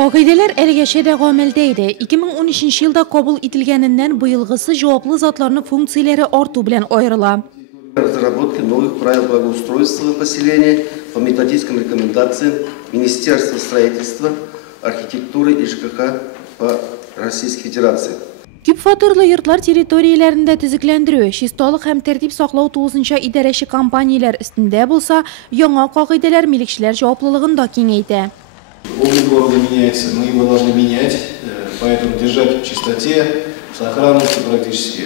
Кагыйделер әлегәчә дә гамәлдә иде. 2013 елда кабул ителгәненнән быелгысы җаваплы затларның функцияләре арту белән аерыла. Разработки новых правил благоустройства поселения по методическим рекомендациям Министерства строительства, архитектуры и ЖКХ по Российской Федерации. Күп фатирлы йортлар территорияләрендә төзекләндерү, чисталык һәм тәртип саклау тулысынча идарәче компанияләр өстендә булса, яңа кагыйдәләр милекчеләр җаваплылыгын да киңәйтә. Облик города меняется, мы его должны менять, поэтому держать в чистоте, в сохранности практически.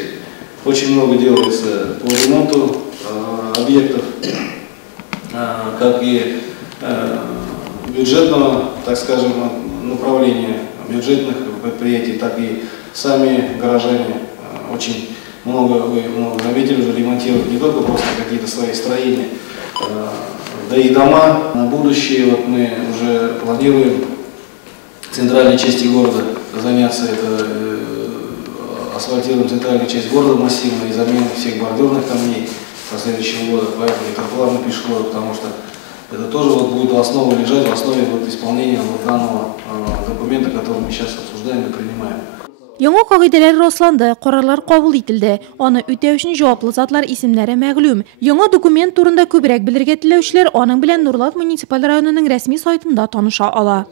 Очень много делается по ремонту объектов, как и бюджетного, так скажем, направления бюджетных предприятий, так и сами горожане очень много заметили, уже ремонтируют не только просто какие-то свои строения, да и дома. На будущее вот мы уже планируем в центральной части города заняться, это асфальтируем центральную часть города массивно и замену всех бордюрных камней со следующего года, поэтому и тротуарный пешеход, потому что это тоже вот будет в основе лежать, в основе вот исполнения вот данного документа, который мы сейчас обсуждаем и принимаем. Яңа кагыйдәләр расланды, карарлар кабул ителде. Аны үтәү өчен җаваплы затлар исемнәре мәгълүм. Яңа документ турында күбрәк белергә теләүчеләр аның белән Нурлат муниципаль районының рәсми сайтында таныша ала.